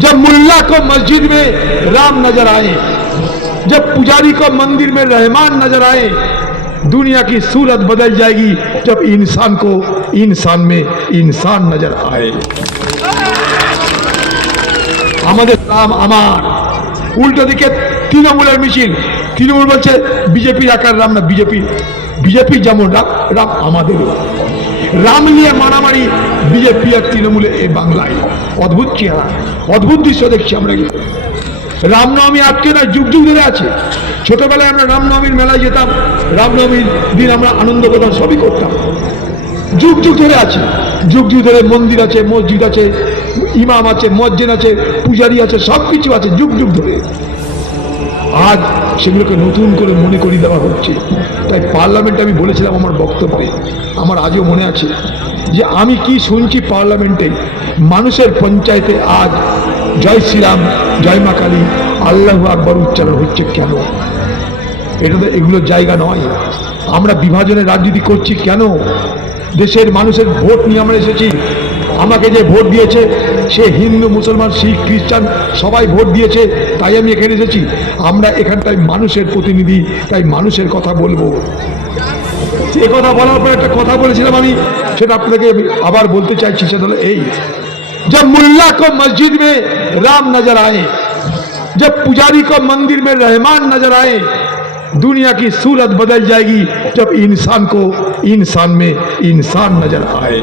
जब मुल्ला को मस्जिद में राम नजर आए जब पुजारी को मंदिर में रहमान नजर आए दुनिया की सूरत बदल जाएगी जब इंसान को इंसान में इंसान नजर आए আমাদের রাম আমার উল্টো দিকে তৃণমূলের মিছিল তৃণমূল বলছে বিজেপির আকার রাম না বিজেপি বিজেপি যেমন রাম রাম আমাদেরও রাম নিয়ে মারামারি বিজেপি আর তৃণমূলে এই বাংলায় অদ্ভুত চেহারা, অদ্ভুত দৃশ্য দেখছি আমরা এগুলো। রামনবমী আজকে না যুগ যুগ ধরে আছে। ছোটবেলায় আমরা রামনবমীর মেলায় যেতাম, রামনবমীর দিন আমরা আনন্দ প্রদান সবই করতাম। যুগ যুগ ধরে আছে। যুগ যুগ ধরে মন্দির আছে, মসজিদ আছে, ইমাম আছে, মসজিদ আছে, পূজারি আছে সব কিছু আছে যুগ যুগ ধরে। আজ সেগুলোকে নতুন করে মনে করিয়ে দেওয়া হচ্ছে। তাই পার্লামেন্টে আমি বলেছিলাম আমার বক্তব্যে, আমার আজও মনে আছে যে আমি কি শুনছি পার্লামেন্টে? মানুষের পঞ্চায়েতে আজ জয় শ্রীরাম, জয় মা কালী, আল্লাহ আকবর উচ্চারণ হচ্ছে কেন? এটা তো এগুলোর জায়গা নয়। আমরা বিভাজনের রাজনীতি করছি কেন? দেশের মানুষের ভোট নিয়ে আমরা এসেছি। আমাকে যে ভোট দিয়েছে, সে হিন্দু, মুসলমান, শিখ, খ্রিস্টান সবাই ভোট দিয়েছে, তাই আমি এখানে এসেছি। আমরা এখানটায় মানুষের প্রতিনিধি, তাই মানুষের কথা বলব। এ কথা বলার পর একটা কথা বলেছিলাম আমি। সেটা আপনাকে আমি আবার বলতে চাইছি সেটা হলো এই जब मुल्ला को मस्जिद में राम नजर आए जब पुजारी को मंदिर में रहमान नजर आए दुनिया की सूरत बदल जाएगी जब इंसान को इंसान में इंसान नजर आए